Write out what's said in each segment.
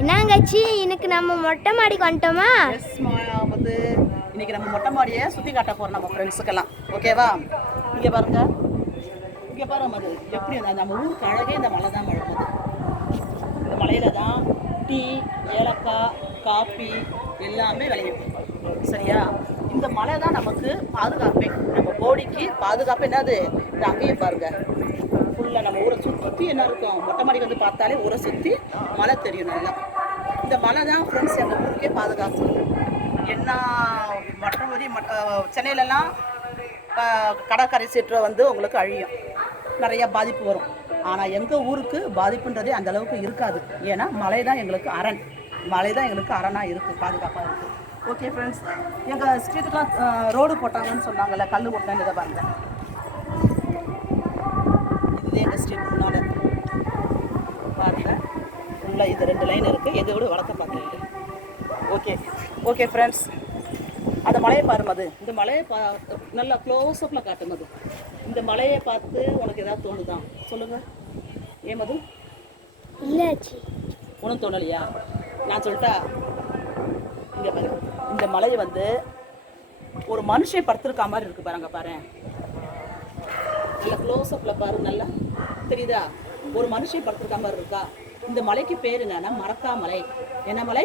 என்னங்காச்சி இன்னைக்கு நம்ம மொட்டை மாடிக்கு வந்துட்டோமா? வந்து இன்னைக்கு நம்ம மொட்டை மாடியை சுற்றி காட்ட போகிறோம் நம்ம ஃப்ரெண்ட்ஸுக்கெல்லாம் ஓகேவா இங்கே பாருங்க. இங்கே பாருங்க மது. எப்படி நம்ம ஊருக்கு அழகே இந்த மலை தான் மழை இந்த மலையில தான் டீ ஏலக்காய் காஃபி எல்லாமே விளையும். சரியா? இந்த மலை தான் நமக்கு பாதுகாப்பே. நம்ம போடிக்கு பாதுகாப்பு. என்னது? இந்த அங்கேயும் பாருங்க. சுற்றி என்ன இருக்கும்? மொட்டை மாடிக்கு வந்து பார்த்தாலே ஊரை சுற்றி மலை தெரியும் நல்லா. இந்த மலை தான் ஃப்ரெண்ட்ஸ் எங்கள் ஊருக்கே பாதுகாப்பு. என்ன மற்றபடி மற்ற சென்னையிலலாம் கடற்கரை சீற்றம் வந்து உங்களுக்கு அழியும். நிறையா பாதிப்பு வரும். ஆனால் எங்கள் ஊருக்கு பாதிப்புன்றதே அந்த அளவுக்கு இருக்காது. ஏன்னா மலை தான் எங்களுக்கு அரண். மலை தான் எங்களுக்கு அரணாக இருக்குது பாதுகாப்பாக இருக்குது ஓகே ஃப்ரெண்ட்ஸ் எங்கள் ஸ்ட்ரீட்டுக்கெலாம் ரோடு போட்டாங்கன்னு சொன்னாங்கல்ல கல் போட்டாங்க இதை பாருங்கள் இதுதான் எங்கள் ஸ்ட்ரீட் முன்னால் பாருங்க ஃபுல்லாக இது ரெண்டு லைன் இருக்குது விட வளர்த்த பார்க்குறது ஓகே ஓகே ஃப்ரெண்ட்ஸ் அந்த மலையை பாரு மது இந்த மலையை பா நல்லா க்ளோஸ்அப்பில் காட்டு மது இந்த மலையை பார்த்து உனக்கு ஏதாவது தோணுதா? சொல்லுங்க. ஏன் மது? இல்லச்சி ஒன்றும் தோணலையா? நான் சொல்லிட்டா? இங்கே பாரு. இந்த மலையை வந்து ஒரு மனுஷன் படுத்திருக்க மாதிரி இருக்கு பாருங்க பாரு நல்லா க்ளோஸ்அப்பில் பாரு நல்லா தெரியுதா? ஒரு மனுஷன் படுத்திருக்க மாதிரி இருக்கா? இந்த மலைக்கு பேர் என்னன்னா மரக்காமலை. என்ன மலை?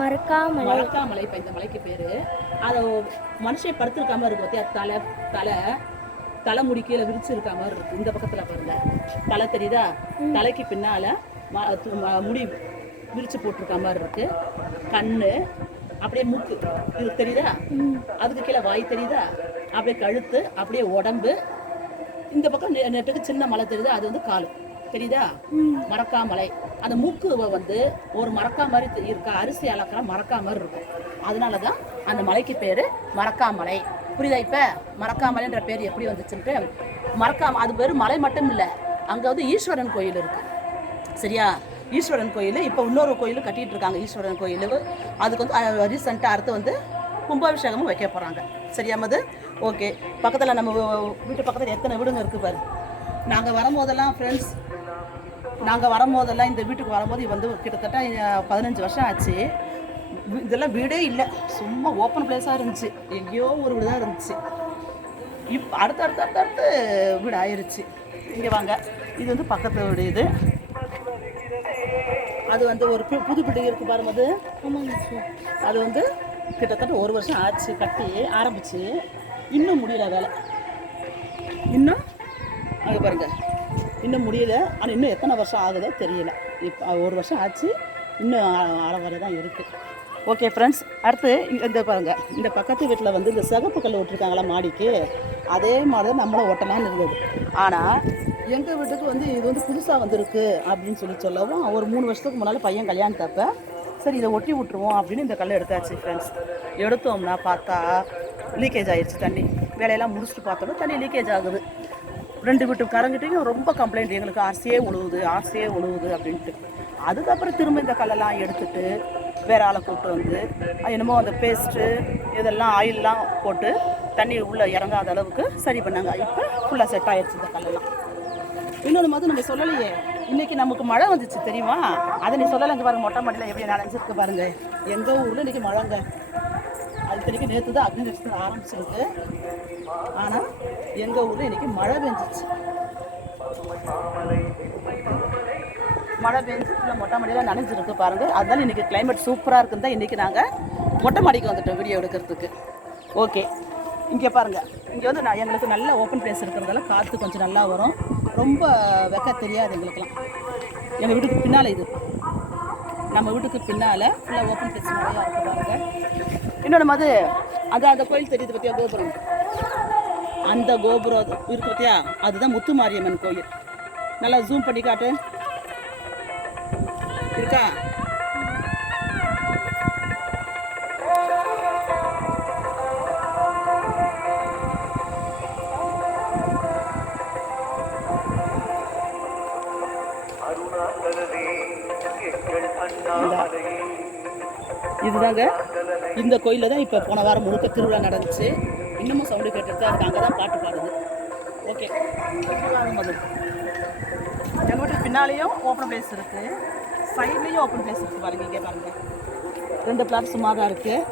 மறக்காம மரக்காமலை இப்போ இந்த மலைக்கு பேர். அதை மனுஷன் படுத்திருக்க மாதிரி இருக்கு பார்த்தியா தலை தலை தலைமுடி கீழே விரிச்சு இருக்க மாதிரி இருக்கு. இந்த பக்கத்துல பாருங்க. தலை தெரியுதா? தலைக்கு பின்னால முடி விரிச்சு போட்டிருக்க மாதிரி இருக்கு. கண்ணு அப்படியே மூக்கு. இது தெரியுதா? அதுக்கு கீழே வாய் தெரியுதா? அப்படியே கழுத்து அப்படியே உடம்பு இந்த பக்கம் நெட்டுக்கு சின்ன மலை தெரியுதா அது வந்து கால். தெரியுதா? மரக்காமலை அந்த மூக்கு வந்து ஒரு மரக்கா மாதிரி இருக்கா அரிசி அளக்கிற மரக்கா மாதிரி இருக்கும். அதனால தான் அந்த மலைக்கு பேர் மரக்காமலை புரியுதா இப்போ? மரக்காமலைன்ற பேர் எப்படி வந்துச்சுன்ட்டு மரக்காம அது வெறும் மலை மட்டும் இல்லை அங்கே வந்து ஈஸ்வரன் கோயில் இருக்கு. சரியா? ஈஸ்வரன் கோயில் இப்போ இன்னொரு கோயில் கட்டிட்டு இருக்காங்க ஈஸ்வரன் கோயில். அதுக்கு வந்து ரீசெண்டாக அடுத்து வந்து கும்பாபிஷேகமும் வைக்க போகிறாங்க சரியா மது ஓகே பக்கத்தில் நம்ம வீட்டு பக்கத்தில் எத்தனை வீடுங்க இருக்குது பாரு. நாங்கள் வரும்போதெல்லாம் ஃப்ரெண்ட்ஸ் நாங்கள் வரும்போதெல்லாம் இந்த வீட்டுக்கு வரும்போது வந்து கிட்டத்தட்ட பதினஞ்சு வருஷம் ஆச்சு. இதெல்லாம் வீடே இல்லை. சும்மா ஓப்பன் பிளேஸாக இருந்துச்சு. எங்கேயோ ஒரு வீடு தான் இருந்துச்சு. இப்போ அடுத்து அடுத்து அடுத்து அடுத்து வீடு ஆயிருச்சு. இங்கே வாங்க. இது வந்து பக்கத்து வீடு இது. அது வந்து ஒரு புது பில்டிங் இருக்குது பாருங்க அது அது வந்து கிட்டத்தட்ட ஒரு வருஷம் ஆச்சு கட்டி ஆரம்பிச்சு. இன்னும் முடியல வேலை. இன்னும்? அங்கே பாருங்க. இன்னும் முடியல. ஆனால் இன்னும் எத்தனை வருஷம் ஆகுதோ தெரியல. இப்போ ஒரு வருஷம் ஆச்சு. இன்னும் அ- வரை தான் இருக்குது ஓகே ஃப்ரெண்ட்ஸ் அடுத்து இந்த பாருங்க. இந்த பக்கத்து வீட்டில் வந்து இந்த சிகப்பு கல் விட்டுருக்காங்களா மாடிக்கு? அதே மாதிரி தான் நம்மளும் ஒட்டலான்னு இருந்தது. ஆனால் எங்கள் வீட்டுக்கு வந்து இது வந்து புதுசாக வந்திருக்கு அப்படின்னு சொல்லி சொல்லவும் ஒரு மூணு வருஷத்துக்கு முன்னால் பையன் கல்யாணத்தப்போ சரி இதை ஒட்டி விட்டுருவோம் அப்படின்னு இந்த கல்லை எடுத்தாச்சு ஃப்ரெண்ட்ஸ் எடுத்தோம்னா பார்த்தா லீக்கேஜ் ஆயிடுச்சு தண்ணி. வேலையெல்லாம் முடிச்சுட்டு பார்த்தோம்னா தண்ணி லீக்கேஜ் ஆகுது. ரெண்டு வீட்டுக்காரங்கிட்டையும் ரொம்ப கம்ப்ளைண்ட் எங்களுக்கு ஆசையே உழுவுது ஆசையே உழுவுது அப்படின்ட்டு. அதுக்கப்புறம் திரும்ப இந்த கல்லெல்லாம் எடுத்துட்டு வேற ஆளை கூப்பிட்டு வந்து அது என்னமோ அந்த பேஸ்ட்டு இதெல்லாம் ஆயிலெலாம் போட்டு தண்ணி உள்ளே இறங்காத அளவுக்கு சரி பண்ணாங்க. இப்போ ஃபுல்லாக செட் ஆயிடுச்சு இந்த கல்லெல்லாம். இன்னொன்று மாதிரி நம்ம சொல்லலையே. இன்னைக்கு நமக்கு மழை வந்துச்சு தெரியுமா? அதை நீ சொல்லலைங்க பாருங்க மொட்டை மாடியில் எப்படி நனைஞ்சிருக்கு பாருங்க. எங்கள் ஊரில் இன்னைக்கு மழைங்க. அது தெரியும் நேற்று தான் அக்னி நட்சத்திரம் ஆரம்பிச்சிருக்கு. ஆனால் எங்கள் ஊரில் இன்னைக்கு மழை பெஞ்சிச்சு. மழை பெஞ்சு இல்லை மொட்டை மாடியில் நனைஞ்சிருக்கு பாருங்க. அதனால இன்னைக்கு கிளைமேட் சூப்பராக இருக்குன்னு தான் இன்றைக்கி நாங்கள் மொட்டை மாடிக்கு வந்துட்டோம் வீடியோ எடுக்கிறதுக்கு. ஓகே இங்கே பாருங்க. இங்கே வந்து நான் எங்களுக்கு நல்ல ஓப்பன் பிளேஸ் இருக்கிறதால காற்று கொஞ்சம் நல்லா வரும். ரொம்ப வெக்க தெரியாது எங்களுக்குலாம் எங்கள் வீட்டுக்கு பின்னால் இது. நம்ம வீட்டுக்கு பின்னால் ஃபுல்லாக ஓப்பன் பிளேஸ் நிறையா இருக்கு பாருங்க. இன்னொன்று மது அந்த அந்த கோயில் தெரியுது பற்றியா கோபுரம்? அந்த கோபுரம் இருக்கு பற்றியா அதுதான் முத்து மாரியம்மன் கோயில். நல்லா ஜூம் பண்ணி காட்டு. இருக்கா? இதுதாங்க. இந்த கோயிலில் தான் இப்போ போன வாரம் முழுக்க திருவிழா நடந்துச்சு. இன்னமும் சவுண்டு கேட்டுட்டு தான் அங்கே தான் பாட்டு பாடுது. ஓகே எங்கள் வீட்டுக்கு பின்னாலேயும் ஓப்பன் பிளேஸ் இருக்குது சைட்லேயும் ஓப்பன் பிளேஸ் இருக்குது பாருங்க. இங்கே பாருங்க. ரெண்டு பிளாட் சும்மா தான் இருக்குது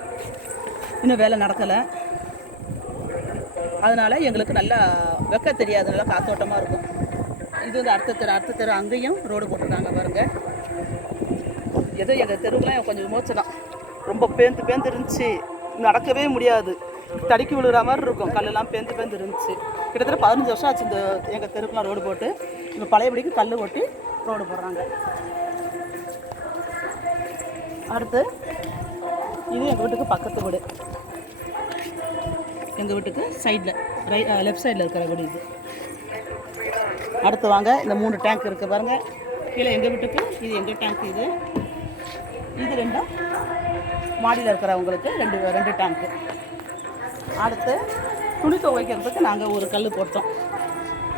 இன்னும் வேலை நடக்கலை. அதனால் எங்களுக்கு நல்லா வெக்க தெரியாது நல்லா காத்தோட்டமாக இருக்கும். இது வந்து அடுத்த தெரு அடுத்த தெரு அங்கேயும் ரோடு போட்டிருக்காங்க பாருங்கள் ஏதோ எங்கள் தெருவுலாம் கொஞ்சம் விமோச்சனம் ரொம்ப பேந்து பேந்து இருந்துச்சு. நடக்கவே முடியாது. தடுக்கி விழுகிற மாதிரி இருக்கும். கல்லெல்லாம் பேந்து பேந்து இருந்துச்சு. கிட்டத்தட்ட பதினஞ்சு வருஷம் ஆச்சு இந்த எங்கள் தெருக்குலாம் ரோடு போட்டு. இப்போ பழையபடிக்கு கல் ஒட்டி ரோடு போடுறாங்க. அடுத்து இது எங்கள் வீட்டுக்கு பக்கத்து வீடு. எங்கள் வீட்டுக்கு சைடில் ரை லெஃப்ட் சைடில் இருக்கிற வீடு இது. அடுத்து வாங்க இந்த மூணு டேங்க் இருக்குது பாருங்கள் கீழே எங்கள் வீட்டுக்கு இது எங்கள் டேங்க் இது? இது ரெண்டும் மாடியில் இருக்கிறவங்களுக்கு ரெண்டு ரெண்டு டேங்க்கு அடுத்து துணி துவைக்கிறதுக்கு நாங்கள் ஒரு கல் போட்டோம்.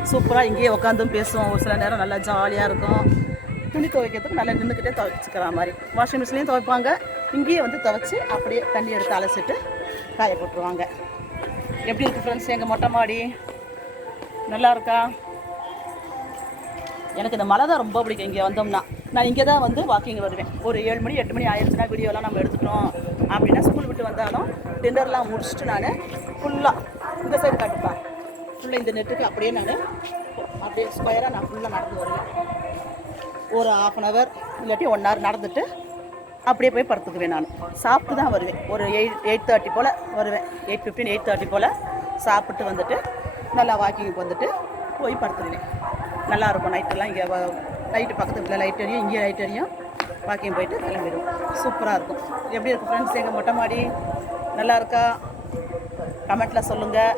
சூப்பராக இங்கேயே உட்காந்தும் பேசுவோம். ஒரு சில நேரம் நல்லா ஜாலியாக இருக்கும். துணி துவைக்கிறதுக்கு நல்லா நின்றுக்கிட்டே துவைச்சிக்கிற மாதிரி. வாஷிங் மிஷின்லேயும் துவைப்பாங்க. இங்கேயே வந்து துவைச்சி அப்படியே தண்ணி எடுத்து அலசிட்டு காய போட்டுருவாங்க. எப்படி இருக்குது ஃப்ரெண்ட்ஸ் எங்கள் மொட்டை மாடி? நல்லா இருக்கா? எனக்கு இந்த மழை தான் ரொம்ப பிடிக்கும். இங்கே வந்தோம்னா. நான் இங்கே தான் வந்து வாக்கிங் வருவேன். ஒரு ஏழு மணி எட்டு மணி ஆயிடுச்சுன்னா வீடியோலாம் நம்ம எடுத்துட்டோம் அப்படின்னா ஸ்கூல் விட்டு வந்தாலும் டின்னர்லாம் முடிச்சுட்டு நான் ஃபுல்லாக இந்த சைடு காட்டுப்பா. ஃபுல்லாக இந்த நெட்டுக்கு அப்படியே நான் அப்படியே ஸ்கொயராக நான் ஃபுல்லாக நடந்து வருவேன். ஒரு ஆஃப் அன் ஹவர் இல்லாட்டி ஒன் ஹவர் நடந்துட்டு அப்படியே போய் படுத்துக்குவேன் நான். சாப்பிட்டு தான் வருவேன். ஒரு எயிட் எயிட் தேர்ட்டி போல் வருவேன். எயிட் ஃபிஃப்டின் எயிட் தேர்ட்டி போல் சாப்பிட்டு வந்துட்டு நல்லா வாக்கிங் வந்துட்டு போய் படுத்துக்குவேன். நல்லா இருக்கும். நைட்டெல்லாம் இங்கே நைட்டு பக்கத்து வீட்டில் லைட் எரியும் இங்கே லைட் எரியும் வாக்கிங் போயிட்டு கிளம்பிடுவோம் சூப்பராக இருக்கும். எப்படி இருக்கும் ஃப்ரெண்ட்ஸ் எங்கள் மொட்டை மாடி நல்லா இருக்கா? கமெண்ட்டில் சொல்லுங்கள்